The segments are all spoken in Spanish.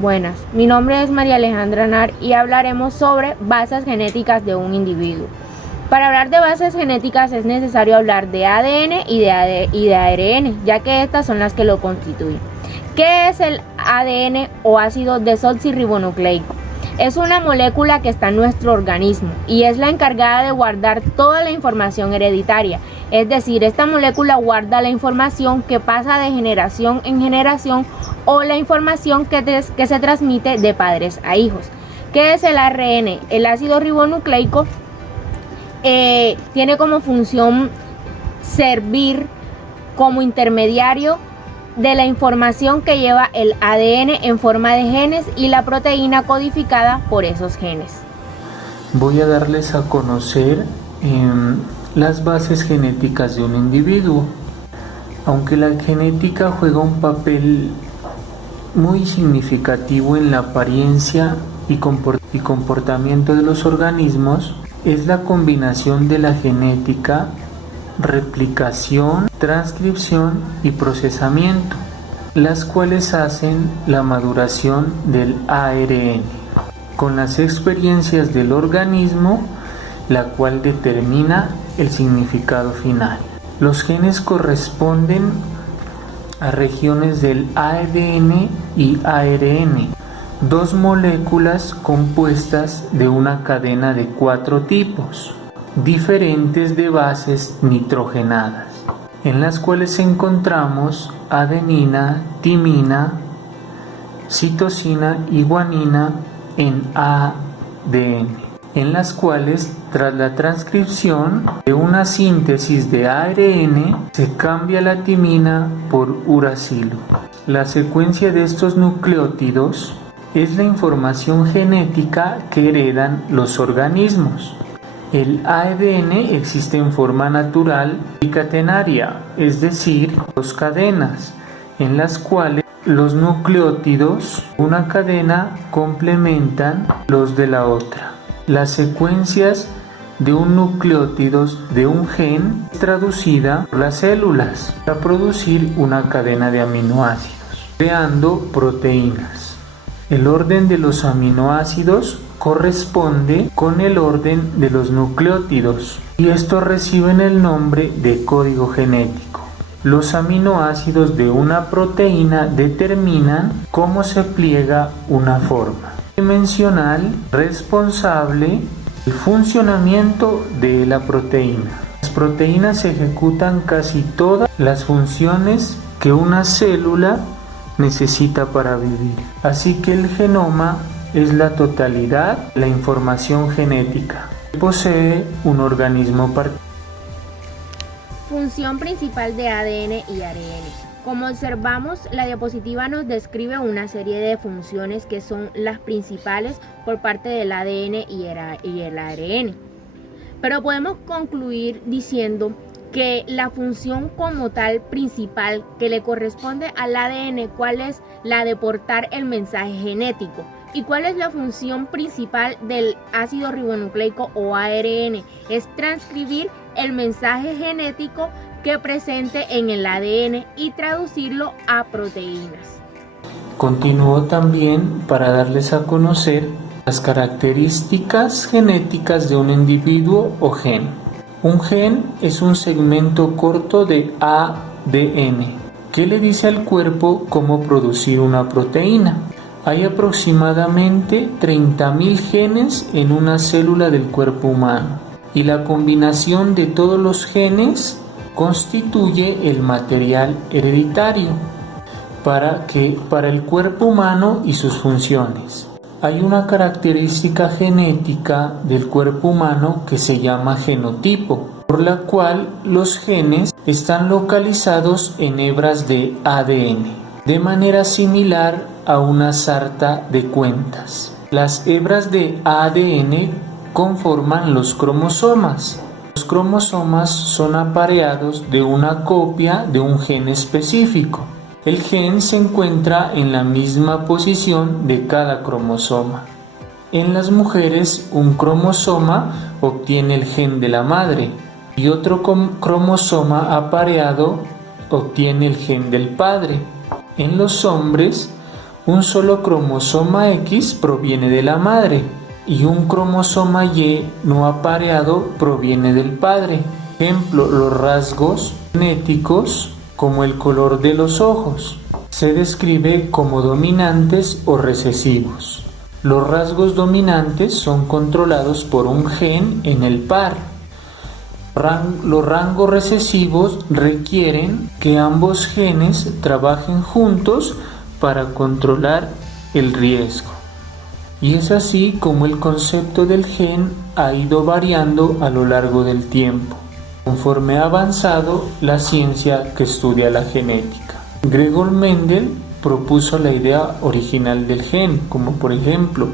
Buenas, mi nombre es María Alejandra Nar y hablaremos sobre bases genéticas de un individuo. Para hablar de bases genéticas es necesario hablar de ADN y de ARN, ya que estas son las que lo constituyen. ¿Qué es el ADN o ácido desoxirribonucleico? Es una molécula que está en nuestro organismo y es la encargada de guardar toda la información hereditaria. Es decir, esta molécula guarda la información que pasa de generación en generación o la información que se transmite de padres a hijos. ¿Qué es el ARN? El ácido ribonucleico tiene como función servir como intermediario de la información que lleva el ADN en forma de genes y la proteína codificada por esos genes. Voy a darles a conocer las bases genéticas de un individuo. Aunque la genética juega un papel muy significativo en la apariencia y comportamiento de los organismos, es la combinación de la genética, replicación, transcripción y procesamiento, las cuales hacen la maduración del ARN, con las experiencias del organismo, la cual determina el significado final. Los genes corresponden a regiones del ADN y ARN, dos moléculas compuestas de una cadena de 4 tipos diferentes de bases nitrogenadas, en las cuales encontramos adenina, timina, citosina y guanina en ADN, en las cuales tras la transcripción de una síntesis de ARN se cambia la timina por uracilo. La secuencia de estos nucleótidos es la información genética que heredan los organismos. El ADN existe en forma natural y catenaria, es decir, 2 cadenas, en las cuales los nucleótidos de una cadena complementan los de la otra. Las secuencias de un nucleótido de un gen es traducida por las células para producir una cadena de aminoácidos, creando proteínas. El orden de los aminoácidos corresponde con el orden de los nucleótidos y estos reciben el nombre de código genético. Los aminoácidos de una proteína determinan cómo se pliega una forma dimensional responsable del funcionamiento de la proteína. Las proteínas ejecutan casi todas las funciones que una célula necesita para vivir. Así que el genoma es la totalidad de la información genética que posee un organismo particular. Función principal de ADN y ARN. Como observamos, la diapositiva nos describe una serie de funciones que son las principales por parte del ADN y el ARN. Pero podemos concluir diciendo que la función como tal principal que le corresponde al ADN, ¿cuál es? La de portar el mensaje genético. ¿Y cuál es la función principal del ácido ribonucleico o ARN? Es transcribir el mensaje genético que presente en el ADN y traducirlo a proteínas. Continúo también para darles a conocer las características genéticas de un individuo o gen. Un gen es un segmento corto de ADN que le dice al cuerpo cómo producir una proteína. Hay aproximadamente 30.000 genes en una célula del cuerpo humano y la combinación de todos los genes constituye el material hereditario para el cuerpo humano y sus funciones. Hay una característica genética del cuerpo humano que se llama genotipo, por la cual los genes están localizados en hebras de ADN, de manera similar a una sarta de cuentas. Las hebras de ADN conforman los cromosomas. Los cromosomas son apareados de una copia de un gen específico. El gen se encuentra en la misma posición de cada cromosoma. En las mujeres, un cromosoma obtiene el gen de la madre y otro cromosoma apareado obtiene el gen del padre. En los hombres, Un solo cromosoma X proviene de la madre y un cromosoma Y no apareado proviene del padre. Ejemplo, los rasgos genéticos como el color de los ojos se describe como dominantes o recesivos. Los rasgos dominantes son controlados por un gen en el par. Los rangos recesivos requieren que ambos genes trabajen juntos para controlar el riesgo. Y es así como el concepto del gen ha ido variando a lo largo del tiempo, conforme ha avanzado la ciencia que estudia la genética. Gregor Mendel propuso la idea original del gen, como por ejemplo,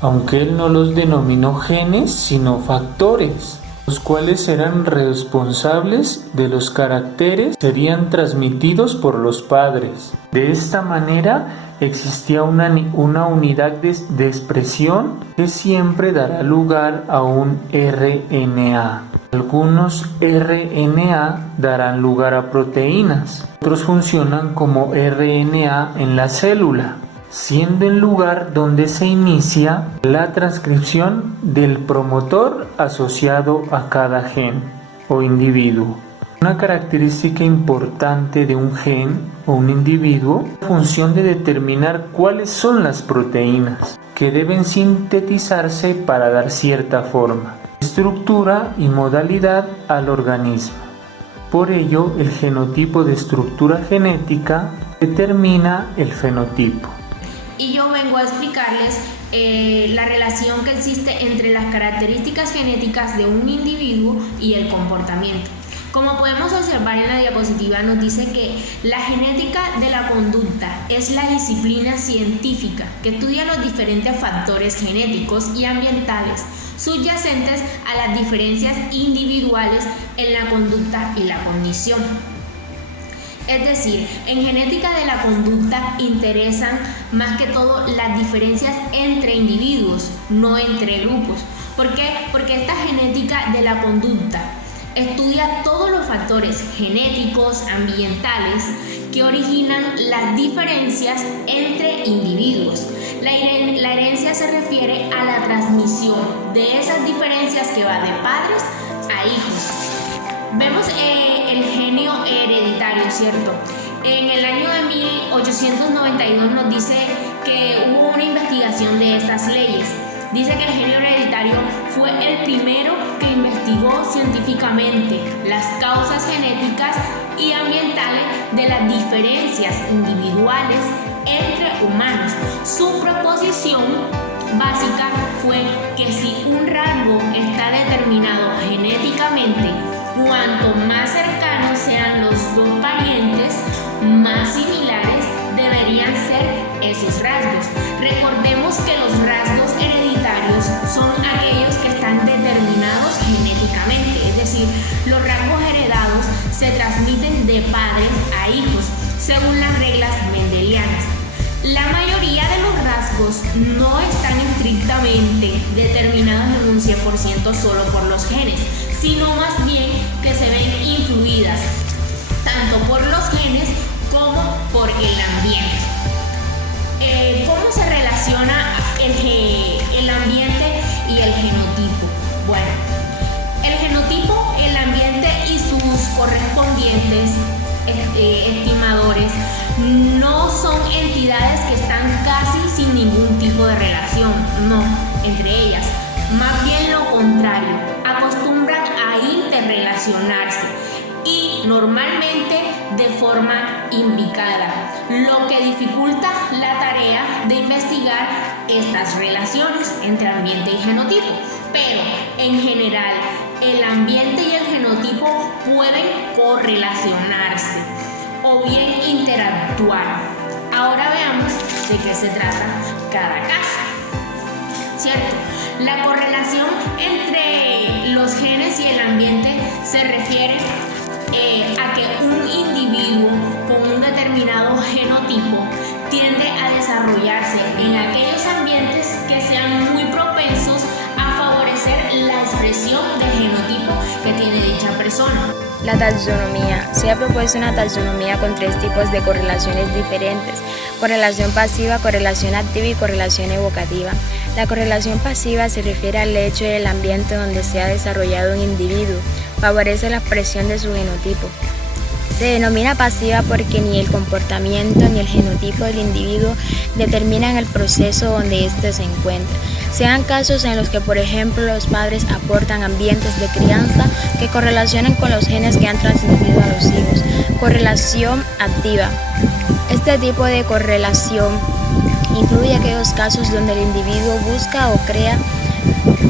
aunque él no los denominó genes, sino factores, los cuales eran responsables de los caracteres que serían transmitidos por los padres. De esta manera existía una unidad de expresión que siempre dará lugar a un RNA. Algunos RNA darán lugar a proteínas, otros funcionan como RNA en la célula, siendo el lugar donde se inicia la transcripción del promotor asociado a cada gen o individuo. Una característica importante de un gen o un individuo es la función de determinar cuáles son las proteínas que deben sintetizarse para dar cierta forma, estructura y modalidad al organismo. Por ello, el genotipo de estructura genética determina el fenotipo. Y yo vengo a explicarles la relación que existe entre las características genéticas de un individuo y el comportamiento. Como podemos observar en la diapositiva, nos dice que la genética de la conducta es la disciplina científica que estudia los diferentes factores genéticos y ambientales subyacentes a las diferencias individuales en la conducta y la cognición. Es decir, en genética de la conducta interesan más que todo las diferencias entre individuos, no entre grupos. ¿Por qué? Porque esta genética de la conducta estudia todos los factores genéticos, ambientales, que originan las diferencias entre individuos. La herencia se refiere a la transmisión de esas diferencias que va de padres a hijos. Vemos el genio hereditario, ¿cierto? En el año de 1892 nos dice que hubo una investigación de estas leyes. Dice que el genio hereditario fue el primero que investigó científicamente las causas genéticas y ambientales de las diferencias individuales entre humanos. Su proposición básica fue que si un rasgo está determinado genéticamente, cuanto más cercanos sean los dos parientes, más similares deberían ser esos rasgos. Recordemos que los rasgos hereditarios son aquellos que están determinados genéticamente, es decir, los rasgos heredados se transmiten de padres a hijos, según las reglas mendelianas. La mayoría de los rasgos no están estrictamente determinados en un 100% solo por los genes, sino más bien que se ven influidas tanto por los genes como por el ambiente. ¿Cómo se relaciona el ambiente y el genotipo? Bueno, el genotipo, el ambiente y sus correspondientes estimadores no son entidades que están casi sin ningún tipo de relación, no, entre ellas. Más bien lo contrario, acostumbran a interrelacionarse y normalmente de forma implicada, lo que dificulta la tarea de investigar estas relaciones entre ambiente y genotipo. Pero en general, el ambiente y el genotipo pueden correlacionarse o bien interactuar. Ahora veamos de qué se trata cada caso, ¿cierto? La correlación entre los genes y el ambiente se refiere a que un individuo con un determinado genotipo tiende a desarrollarse en aquellos ambientes que sean muy propensos a favorecer la expresión del genotipo que tiene dicha persona. La taxonomía. Se ha propuesto una taxonomía con 3 tipos de correlaciones diferentes: correlación pasiva, correlación activa y correlación evocativa. La correlación pasiva se refiere al hecho del ambiente donde se ha desarrollado un individuo, favorece la expresión de su genotipo. Se denomina pasiva porque ni el comportamiento ni el genotipo del individuo determinan el proceso donde éste se encuentra. Se dan casos en los que, por ejemplo, los padres aportan ambientes de crianza que correlacionan con los genes que han transmitido a los hijos. Correlación activa. Este tipo de correlación incluye aquellos casos donde el individuo busca o crea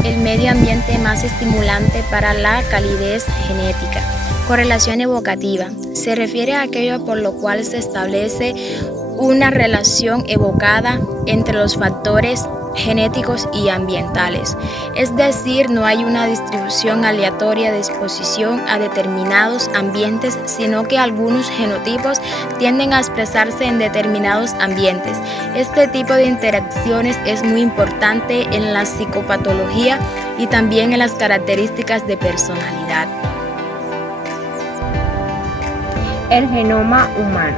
el medio ambiente más estimulante para la calidez genética. Correlación evocativa. Se refiere a aquello por lo cual se establece una relación evocada entre los factores genéticos y ambientales. Es decir, no hay una distribución aleatoria de exposición a determinados ambientes, sino que algunos genotipos tienden a expresarse en determinados ambientes. Este tipo de interacciones es muy importante en la psicopatología y también en las características de personalidad. El genoma humano.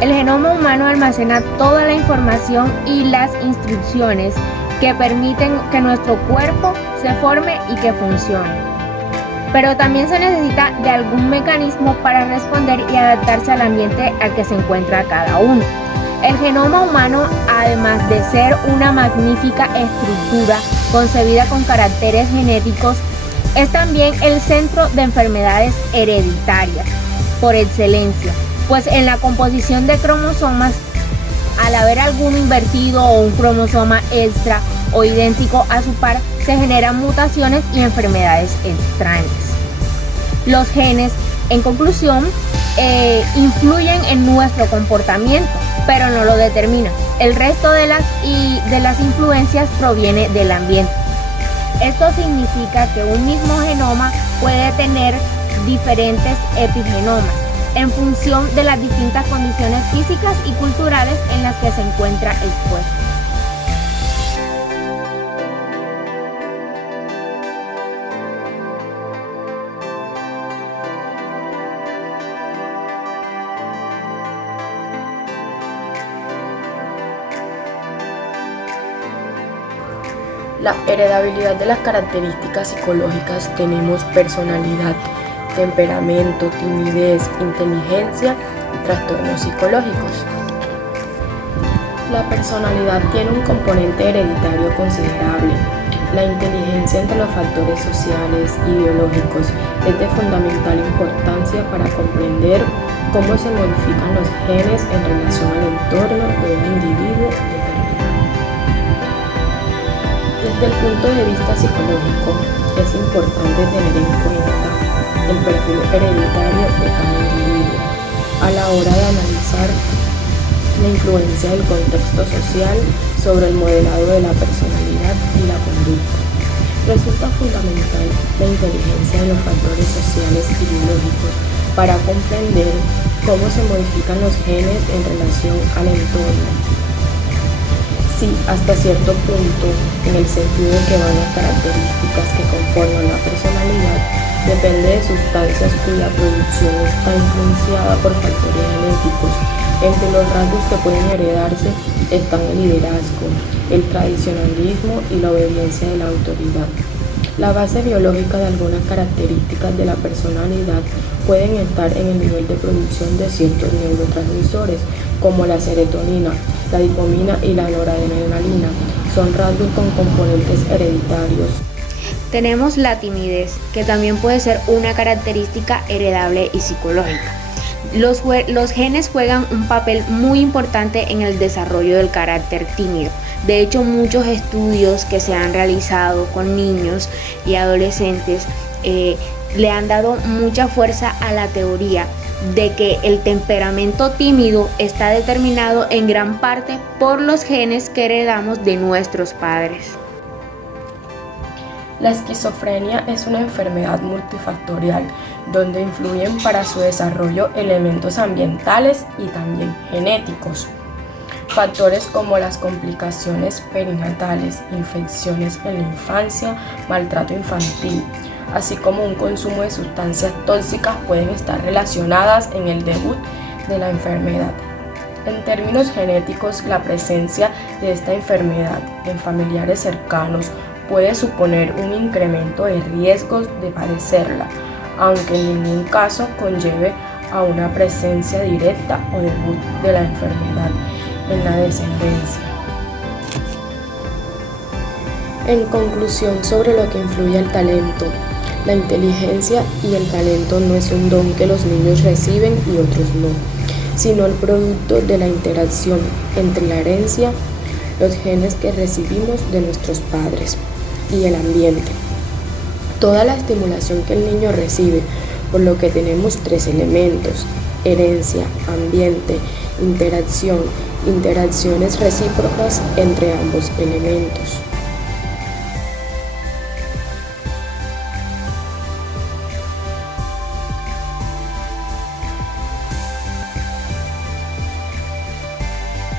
El genoma humano almacena toda la información y las instrucciones que permiten que nuestro cuerpo se forme y que funcione. Pero también se necesita de algún mecanismo para responder y adaptarse al ambiente al que se encuentra cada uno. El genoma humano, además de ser una magnífica estructura concebida con caracteres genéticos, es también el centro de enfermedades hereditarias por excelencia, pues en la composición de cromosomas, al haber alguno invertido o un cromosoma extra o idéntico a su par, se generan mutaciones y enfermedades extrañas. Los genes, en conclusión, influyen en nuestro comportamiento, pero no lo determinan. El resto de las influencias proviene del ambiente. Esto significa que un mismo genoma puede tener diferentes epigenomas en función de las distintas condiciones físicas y culturales en las que se encuentra expuesto. La heredabilidad de las características psicológicas: tenemos personalidad, temperamento, timidez, inteligencia y trastornos psicológicos. La personalidad tiene un componente hereditario considerable. La inteligencia entre los factores sociales y biológicos es de fundamental importancia para comprender cómo se modifican los genes en relación al entorno de un individuo determinado. Desde el punto de vista psicológico, es importante tener en cuenta el perfil hereditario de cada individuo a la hora de analizar la influencia del contexto social sobre el modelado de la personalidad y la conducta. Resulta fundamental la inteligencia de los factores sociales y biológicos para comprender cómo se modifican los genes en relación al entorno. Sí, hasta cierto punto, en el sentido de que varias características que conforman la personalidad depende de sustancias cuya producción está influenciada por factores genéticos. Entre los rasgos que pueden heredarse están el liderazgo, el tradicionalismo y la obediencia de la autoridad. La base biológica de algunas características de la personalidad pueden estar en el nivel de producción de ciertos neurotransmisores, como la serotonina, la dopamina y la noradrenalina. Son rasgos con componentes hereditarios. Tenemos la timidez, que también puede ser una característica heredable y psicológica. Los genes juegan un papel muy importante en el desarrollo del carácter tímido. De hecho, muchos estudios que se han realizado con niños y adolescentes le han dado mucha fuerza a la teoría de que el temperamento tímido está determinado en gran parte por los genes que heredamos de nuestros padres. La esquizofrenia es una enfermedad multifactorial donde influyen para su desarrollo elementos ambientales y también genéticos. Factores como las complicaciones perinatales, infecciones en la infancia, maltrato infantil, así como un consumo de sustancias tóxicas pueden estar relacionadas en el debut de la enfermedad. En términos genéticos, la presencia de esta enfermedad en familiares cercanos puede suponer un incremento de riesgos de padecerla, aunque en ningún caso conlleve a una presencia directa o debut de la enfermedad en la descendencia. En conclusión, sobre lo que influye el talento, la inteligencia y el talento no es un don que los niños reciben y otros no, sino el producto de la interacción entre la herencia, los genes que recibimos de nuestros padres y el ambiente. Toda la estimulación que el niño recibe, por lo que tenemos 3 elementos: herencia, ambiente, interacción, interacciones recíprocas entre ambos elementos.